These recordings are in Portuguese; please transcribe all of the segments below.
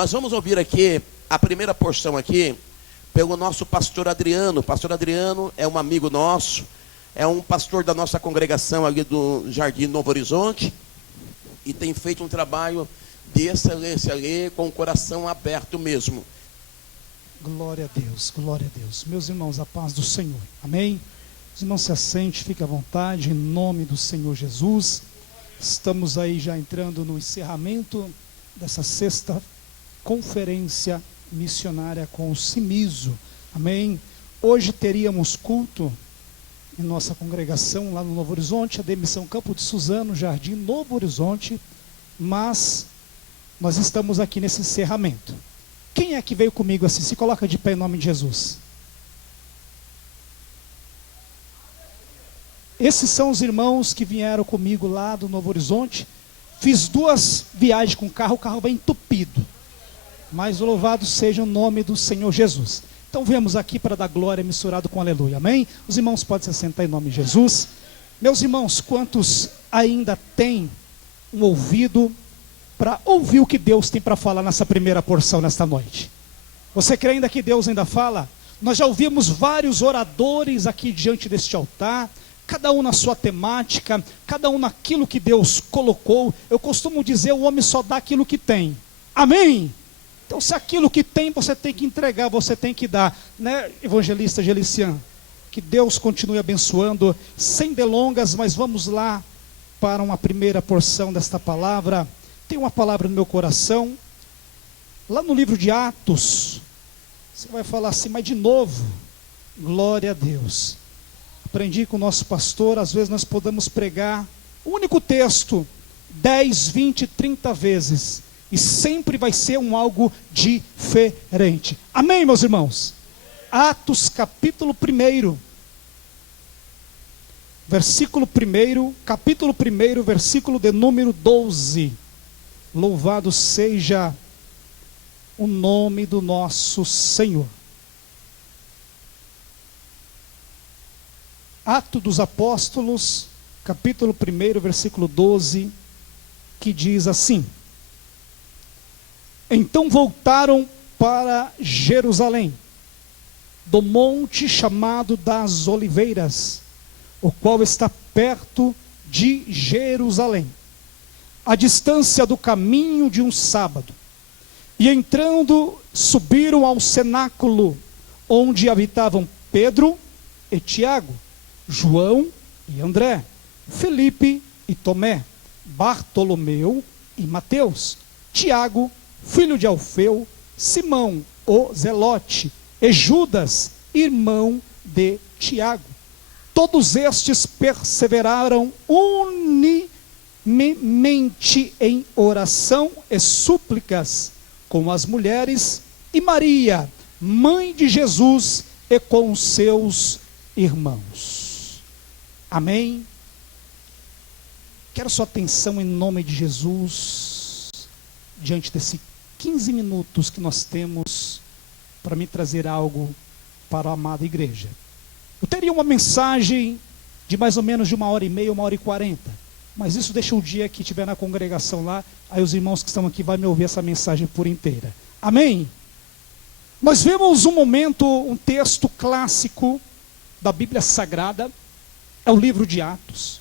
nós vamos ouvir aqui a primeira porção aqui pelo nosso pastor Adriano. O pastor Adriano é um amigo nosso, é um pastor da nossa congregação ali do Jardim Novo Horizonte e tem feito um trabalho de excelência ali, com o coração aberto mesmo. Glória a Deus, glória a Deus. Meus irmãos, a paz do Senhor, amém? Os irmãos se assentem, fiquem à vontade, em nome do Senhor Jesus. Estamos aí já entrando no encerramento dessa sexta conferência missionária com o CIMISO, amém? Hoje teríamos culto em nossa congregação lá no Novo Horizonte, a demissão Campo de Suzano, Jardim Novo Horizonte, mas nós estamos aqui nesse encerramento. Quem é que veio comigo assim? Se coloca de pé em nome de Jesus. Esses são os irmãos que vieram comigo lá do Novo Horizonte. Fiz 2 viagens com o carro vai entupido. Mas louvado seja o nome do Senhor Jesus. Então viemos aqui para dar glória misturado com aleluia, amém? Os irmãos podem se sentar em nome de Jesus. Meus irmãos, quantos ainda têm um ouvido para ouvir o que Deus tem para falar nessa primeira porção, nesta noite? Você crê ainda que Deus ainda fala? Nós já ouvimos vários oradores aqui diante deste altar, cada um na sua temática, cada um naquilo que Deus colocou. Eu costumo dizer, o homem só dá aquilo que tem, amém? Então se aquilo que tem, você tem que entregar, você tem que dar, né, evangelista Gelician? Que Deus continue abençoando, sem delongas, mas vamos lá para uma primeira porção desta palavra. Tem uma palavra no meu coração, lá no livro de Atos. Você vai falar assim, mas de novo, glória a Deus. Aprendi com o nosso pastor, às vezes nós podemos pregar o único texto 10, 20, 30 vezes, e sempre vai ser algo diferente, amém, meus irmãos? Atos capítulo 1, versículo 1, capítulo 1, versículo de número 12. Louvado seja o nome do nosso Senhor. Atos dos Apóstolos, capítulo 1, versículo 12, que diz assim: Então voltaram para Jerusalém, do monte chamado das Oliveiras, o qual está perto de Jerusalém, a distância do caminho de um sábado. E entrando, subiram ao cenáculo, onde habitavam Pedro e Tiago, João e André, Felipe e Tomé, Bartolomeu e Mateus, Tiago, filho de Alfeu, Simão o Zelote, e Judas, irmão de Tiago. Todos estes perseveraram unicamente em oração e súplicas com as mulheres e Maria, mãe de Jesus, e com os seus irmãos. Amém? Quero sua atenção em nome de Jesus, diante desses 15 minutos que nós temos para me trazer algo para a amada igreja. Eu teria uma mensagem de mais ou menos de 1h30, 1h40, mas isso deixa o dia que estiver na congregação lá, aí os irmãos que estão aqui vão me ouvir essa mensagem por inteira, amém? Nós vemos um momento, um texto clássico da Bíblia Sagrada, é o livro de Atos.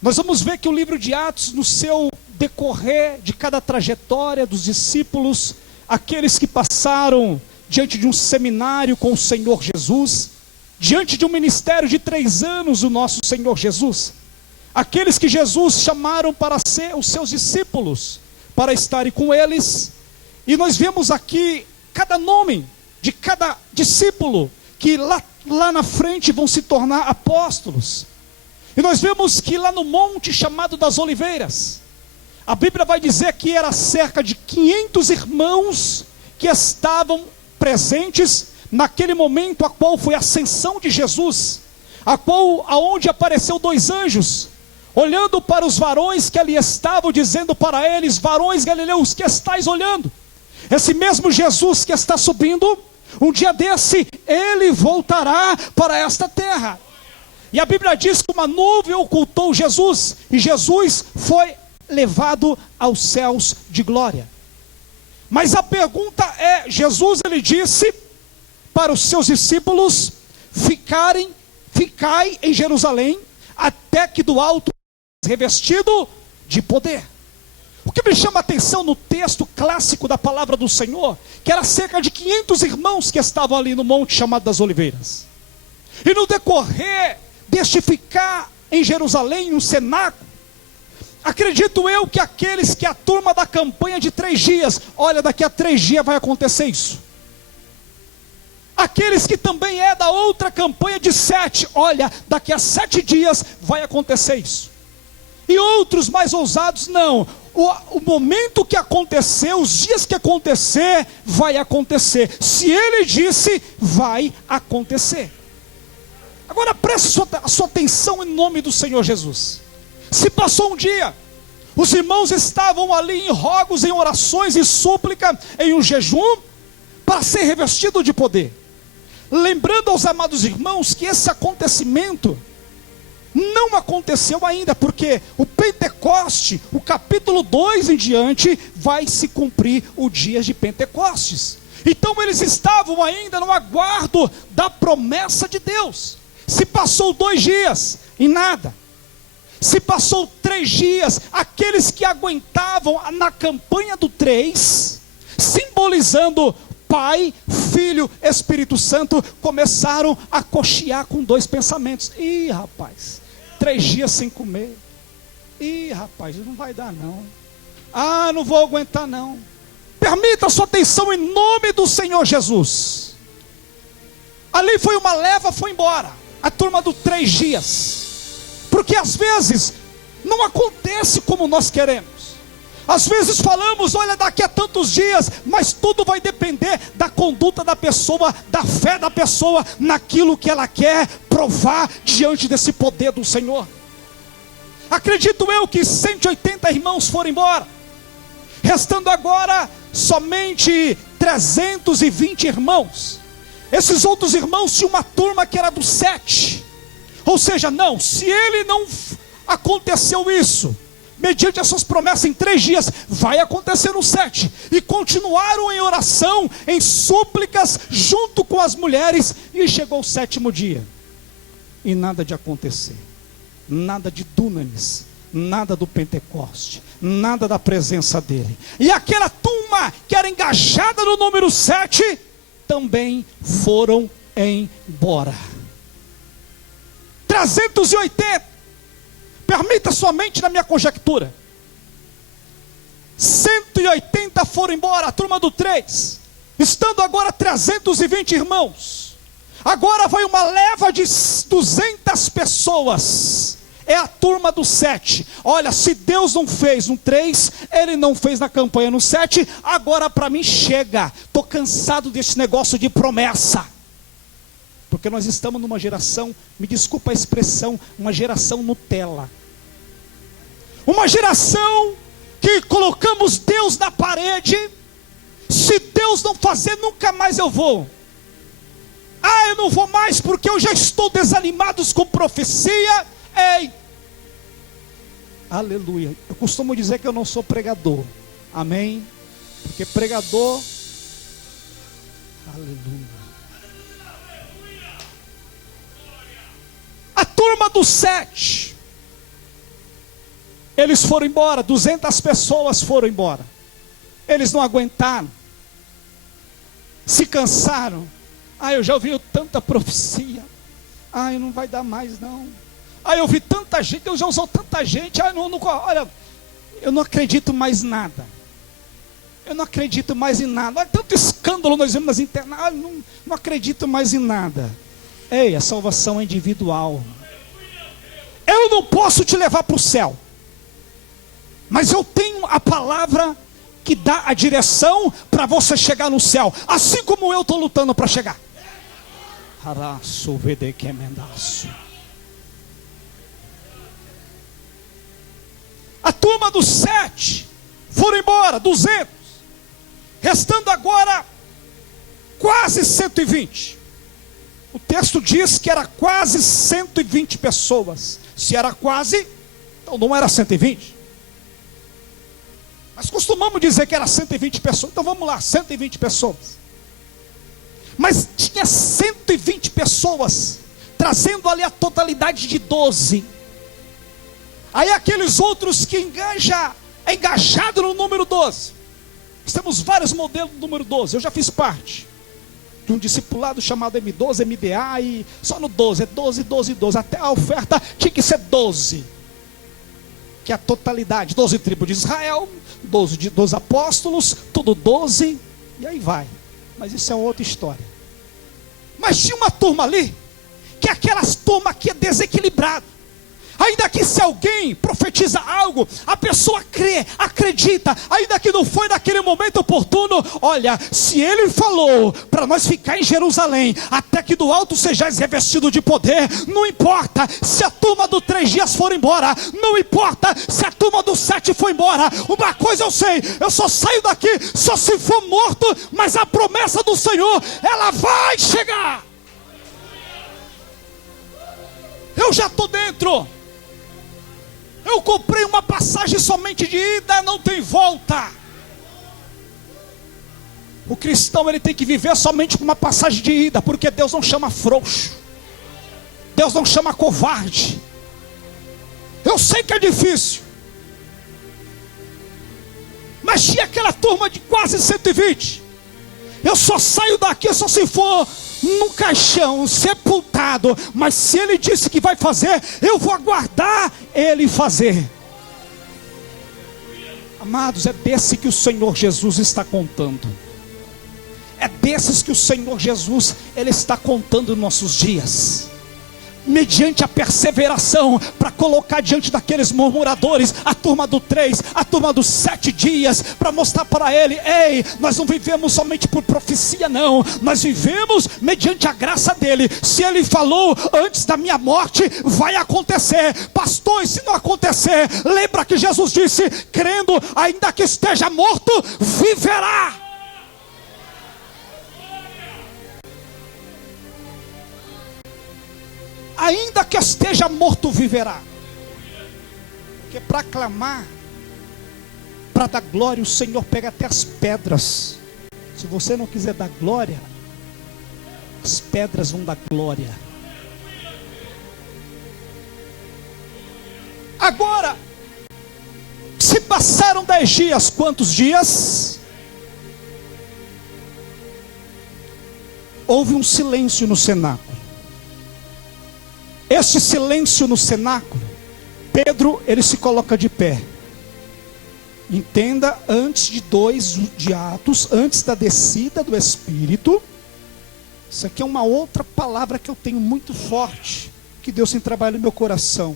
Nós vamos ver que o livro de Atos, no seu decorrer de cada trajetória dos discípulos, aqueles que passaram diante de um seminário com o Senhor Jesus, diante de um ministério de 3 anos do nosso Senhor Jesus, aqueles que Jesus chamaram para ser os seus discípulos, para estarem com eles, e nós vemos aqui cada nome de cada discípulo, que lá na frente vão se tornar apóstolos. E nós vemos que lá no monte chamado das Oliveiras, a Bíblia vai dizer que era cerca de 500 irmãos que estavam presentes naquele momento a qual foi a ascensão de Jesus, aonde apareceu 2 anjos, olhando para os varões que ali estavam, dizendo para eles: varões galileus, que estáis olhando? Esse mesmo Jesus que está subindo, um dia desse, ele voltará para esta terra. E a Bíblia diz que uma nuvem ocultou Jesus, e Jesus foi levado aos céus de glória. Mas a pergunta é, Jesus ele disse para os seus discípulos ficai em Jerusalém, até que do alto revestido de poder. O que me chama a atenção no texto clássico da palavra do Senhor, que era cerca de 500 irmãos que estavam ali no monte chamado das Oliveiras. E no decorrer deste ficar em Jerusalém, no cenáculo, acredito eu que aqueles que a turma da campanha de 3 dias, olha, daqui a 3 dias vai acontecer isso. Aqueles que também é da outra campanha de 7, olha, daqui a 7 dias vai acontecer isso. E outros mais ousados, não. O momento que acontecer, os dias que acontecer, vai acontecer. Se ele disse, vai acontecer. Agora preste a sua atenção em nome do Senhor Jesus. Se passou um dia, os irmãos estavam ali em rogos, em orações e súplica, em um jejum, para ser revestido de poder. Lembrando aos amados irmãos que esse acontecimento não aconteceu ainda, porque o Pentecoste, o capítulo 2 em diante, vai se cumprir o dia de Pentecostes. Então eles estavam ainda no aguardo da promessa de Deus. Se passou 2 dias e nada. Se passou 3 dias, aqueles que aguentavam na campanha do 3, simbolizando Pai, Filho, Espírito Santo, começaram a cochear com 2 pensamentos. Ih, rapaz, 3 dias sem comer. Ih, rapaz, não vai dar não. Ah, não vou aguentar não. Permita a sua atenção em nome do Senhor Jesus. Ali foi uma leva, foi embora. A turma do 3 dias. Porque às vezes não acontece como nós queremos. Às vezes falamos, olha, daqui a tantos dias, mas tudo vai depender da conduta da pessoa, da fé da pessoa, naquilo que ela quer provar diante desse poder do Senhor. Acredito eu que 180 irmãos foram embora, restando agora somente 320 irmãos. Esses outros irmãos tinham uma turma que era do 7, ou seja, não, se ele não aconteceu isso, mediante as suas promessas em 3 dias, vai acontecer no 7. E continuaram em oração, em súplicas, junto com as mulheres. E chegou o 7º dia. E nada de acontecer. Nada de Dunamis. Nada do Pentecoste. Nada da presença dele. E aquela turma que era engajada no número 7, também foram embora. 380. Permita somente na minha conjectura. 180 foram embora, a turma do 3. Estando agora 320 irmãos. Agora vai uma leva de 200 pessoas. É a turma do 7. Olha, se Deus não fez no 3, Ele não fez na campanha no 7. Agora para mim chega. Estou cansado desse negócio de promessa. Porque nós estamos numa geração, me desculpa a expressão, uma geração Nutella. Uma geração que colocamos Deus na parede. Se Deus não fazer, nunca mais eu vou. Ah, eu não vou mais porque eu já estou desanimado com profecia. Ei, aleluia. Eu costumo dizer que eu não sou pregador. Amém? Porque pregador, aleluia. A turma do 7, eles foram embora, 200 pessoas foram embora. Eles não aguentaram, se cansaram. Ah, eu já ouvi tanta profecia. Ah, não vai dar mais não. Ah, eu vi tanta gente, Deus já usou tanta gente. Ah, olha, eu não acredito mais em nada. Eu não acredito mais em nada. Olha, tanto escândalo nós vemos nas internet. Ah, não acredito mais em nada. Ei, a salvação é individual. Eu não posso te levar para o céu, mas eu tenho a palavra que dá a direção para você chegar no céu, assim como eu estou lutando para chegar. A turma dos 7 foram embora, 200, restando agora quase 120. O texto diz que era quase 120 pessoas. Se era quase, então não era 120. Mas costumamos dizer que era 120 pessoas. Então vamos lá, 120 pessoas. Mas tinha 120 pessoas, trazendo ali a totalidade de 12. Aí aqueles outros que é engajado no número 12. Nós temos vários modelos do número 12. Eu já fiz parte de um discipulado chamado M12, MDA, e só no 12, é 12, 12, 12. Até a oferta tinha que ser 12. Que é a totalidade, 12 tribos de Israel, 12 apóstolos, tudo 12, e aí vai. Mas isso é outra história. Mas tinha uma turma ali, que é aquelas turmas que é desequilibrada. Ainda que se alguém profetiza algo, a pessoa crê, acredita, ainda que não foi naquele momento oportuno. Olha, se ele falou para nós ficar em Jerusalém, até que do alto sejais revestido de poder, não importa se a turma dos 3 dias for embora, não importa se a turma dos 7 for embora. Uma coisa eu sei, eu só saio daqui só se for morto, mas a promessa do Senhor, ela vai chegar. Eu já estou dentro. Eu comprei uma passagem somente de ida, não tem volta. O cristão, ele tem que viver somente com uma passagem de ida, porque Deus não chama frouxo, Deus não chama covarde. Eu sei que é difícil, mas tinha aquela turma de quase 120. Eu só saio daqui só se for num caixão, sepultado. Mas se ele disse que vai fazer, eu vou aguardar ele fazer. Amados, é desse que o Senhor Jesus está contando. É desses que o Senhor Jesus, ele está contando nos nossos dias. Mediante a perseveração, para colocar diante daqueles murmuradores, a turma do 3, a turma dos 7 dias, para mostrar para ele: ei, nós não vivemos somente por profecia não, nós vivemos mediante a graça dele. Se ele falou antes da minha morte, vai acontecer. Pastor, e se não acontecer, lembra que Jesus disse: crendo, ainda que esteja morto, viverá. Ainda que esteja morto, viverá. Porque para clamar, para dar glória, o Senhor pega até as pedras. Se você não quiser dar glória, as pedras vão dar glória. Agora, se passaram 10 dias, quantos dias? Houve um silêncio no cenáculo. Este silêncio no cenáculo, Pedro, ele se coloca de pé. Entenda, antes de 2 de Atos, antes da descida do Espírito. Isso aqui é uma outra palavra que eu tenho muito forte, que Deus tem trabalhado no meu coração.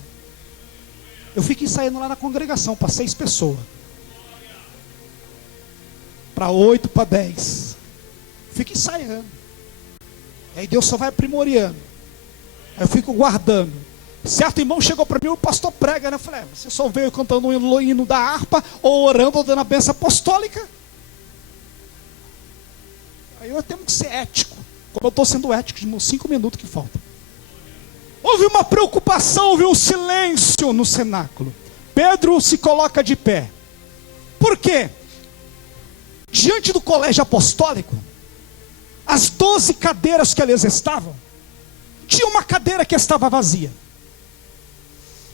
Eu fico ensaiando lá na congregação para 6 pessoas, para 8, para 10. Fico ensaiando. Aí Deus só vai aprimorando. Eu fico guardando. Certo irmão chegou para mim, o pastor prega, né? Eu falei: você só veio cantando o hino da harpa, ou orando, ou dando a bênção apostólica? Aí eu tenho que ser ético, como eu estou sendo ético, de 5 minutos que faltam. Houve uma preocupação, houve um silêncio no cenáculo. Pedro se coloca de pé. Por quê? Diante do colégio apostólico, as 12 cadeiras que eles estavam, tinha uma cadeira que estava vazia.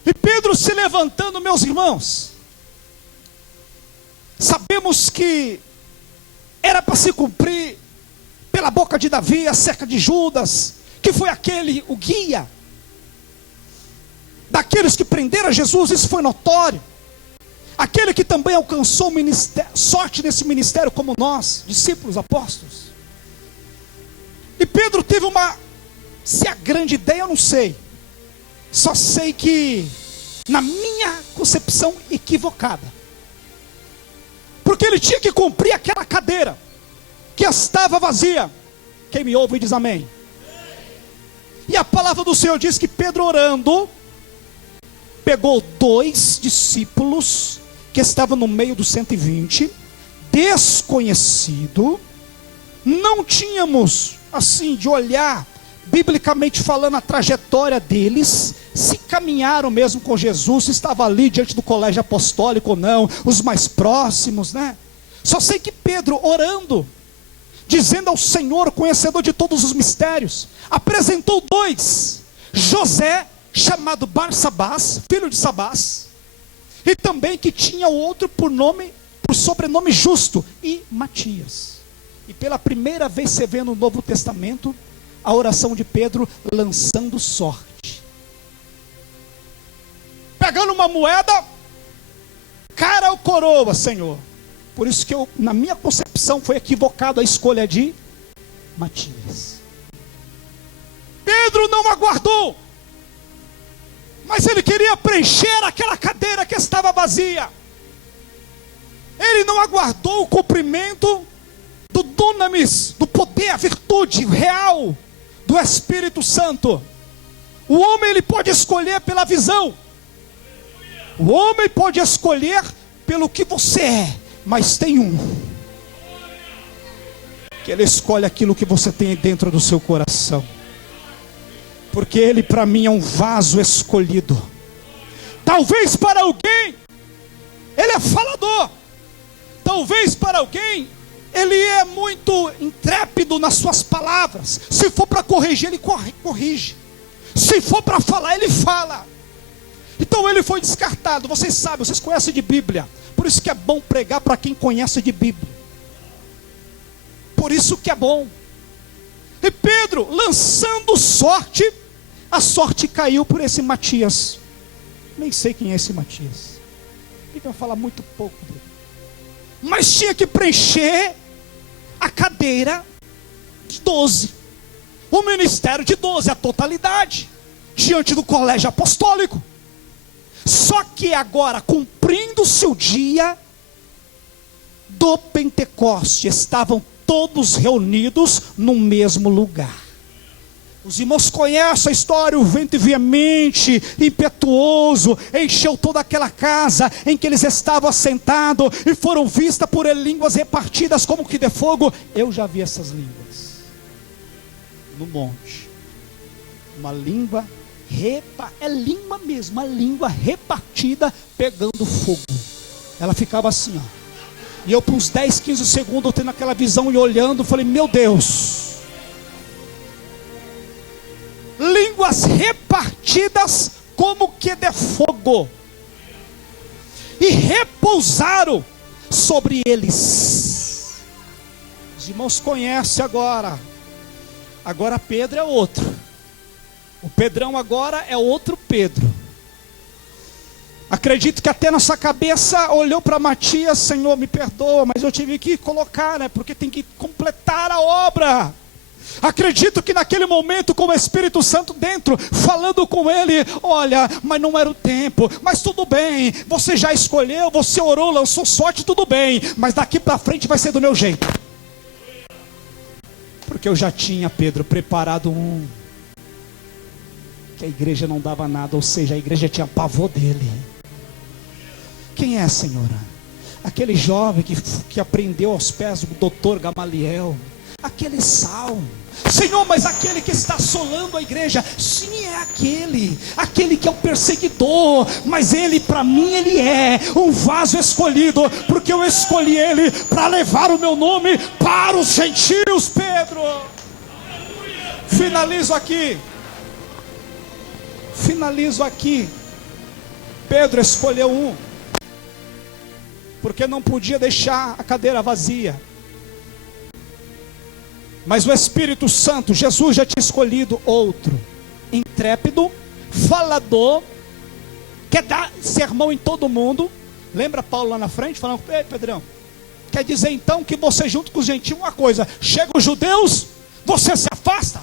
E Pedro se levantando, meus irmãos, sabemos que era para se cumprir pela boca de Davi acerca de Judas, que foi aquele, o guia daqueles que prenderam Jesus. Isso foi notório. Aquele que também alcançou sorte nesse ministério como nós, discípulos, apóstolos. E Pedro teve se a grande ideia, eu não sei. Só sei que, na minha concepção equivocada, porque ele tinha que cumprir aquela cadeira que estava vazia. Quem me ouve diz amém. E a palavra do Senhor diz que Pedro, orando, pegou 2 discípulos que estavam no meio dos 120, desconhecido. Não tínhamos assim de olhar biblicamente falando, a trajetória deles, se caminharam mesmo com Jesus, se estava ali diante do colégio apostólico ou não, os mais próximos, né? Só sei que Pedro, orando, dizendo ao Senhor, conhecedor de todos os mistérios, apresentou dois: José, chamado Barsabás, filho de Sabás, e também que tinha o outro por sobrenome Justo, e Matias. E pela primeira vez você vê no Novo Testamento a oração de Pedro lançando sorte, pegando uma moeda, cara ou coroa, Senhor. Por isso que na minha concepção, foi equivocado a escolha de Matias. Pedro não aguardou, mas ele queria preencher aquela cadeira que estava vazia. Ele não aguardou o cumprimento do dunamis, do poder, a virtude real do Espírito Santo. O homem, ele pode escolher pela visão. O homem pode escolher pelo que você é. Mas tem um que ele escolhe aquilo que você tem dentro do seu coração. Porque ele para mim é um vaso escolhido. Talvez para alguém ele é falador. Talvez para alguém ele é muito intrépido nas suas palavras. Se for para corrigir, ele corrige. Se for para falar, ele fala. Então ele foi descartado. Vocês sabem, vocês conhecem de Bíblia. Por isso que é bom pregar para quem conhece de Bíblia. Por isso que é bom. E Pedro, lançando sorte, a sorte caiu por esse Matias. Nem sei quem é esse Matias. A Bíblia fala muito pouco dele. Mas tinha que preencher a cadeira de 12. O ministério de 12, a totalidade, diante do colégio apostólico. Só que agora, cumprindo-se o dia do Pentecoste, estavam todos reunidos no mesmo lugar. Os irmãos conhecem a história, o vento veemente, impetuoso, encheu toda aquela casa em que eles estavam assentados, e foram vistas por ele línguas repartidas como que de fogo. Eu já vi essas línguas no monte. Uma língua é língua mesmo, uma língua repartida pegando fogo. Ela ficava assim, ó. E eu por uns 10, 15 segundos tendo aquela visão e olhando, falei, meu Deus. Línguas repartidas como que de fogo. E repousaram sobre eles. Os irmãos conhecem agora. Agora Pedro é outro. O Pedrão agora é outro Pedro. Acredito que até nossa cabeça olhou para Matias, Senhor, me perdoa, mas eu tive que colocar, né? Porque tem que completar a obra. Acredito que naquele momento, com o Espírito Santo dentro, falando com ele, olha, mas não era o tempo, mas tudo bem, você já escolheu, você orou, lançou sorte, tudo bem, mas daqui para frente vai ser do meu jeito. Porque eu já tinha, Pedro, preparado um, que a igreja não dava nada, ou seja, a igreja tinha pavor dele. Quem é, Senhora? Aquele jovem que aprendeu aos pés do doutor Gamaliel, aquele Saulo. Senhor, mas aquele que está assolando a igreja, sim, é aquele que é o perseguidor, mas ele, para mim, ele é um vaso escolhido, porque eu escolhi ele para levar o meu nome para os gentios, Pedro. Finalizo aqui. Pedro escolheu um, porque não podia deixar a cadeira vazia. Mas o Espírito Santo, Jesus já tinha escolhido outro, intrépido, falador, quer dar sermão em todo mundo. Lembra Paulo lá na frente, falando, ei Pedrão, quer dizer então que você junto com os gentios, uma coisa, chega os judeus, você se afasta?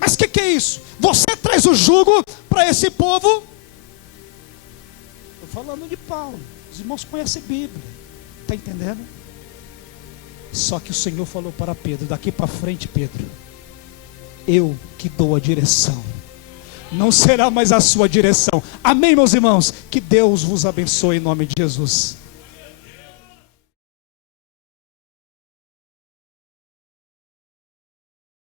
Mas o que é isso? Você traz o jugo para esse povo? Estou falando de Paulo, os irmãos conhecem a Bíblia, está entendendo? Só que o Senhor falou para Pedro, daqui para frente, Pedro, eu que dou a direção, não será mais a sua direção. Amém, meus irmãos? Que Deus vos abençoe em nome de Jesus.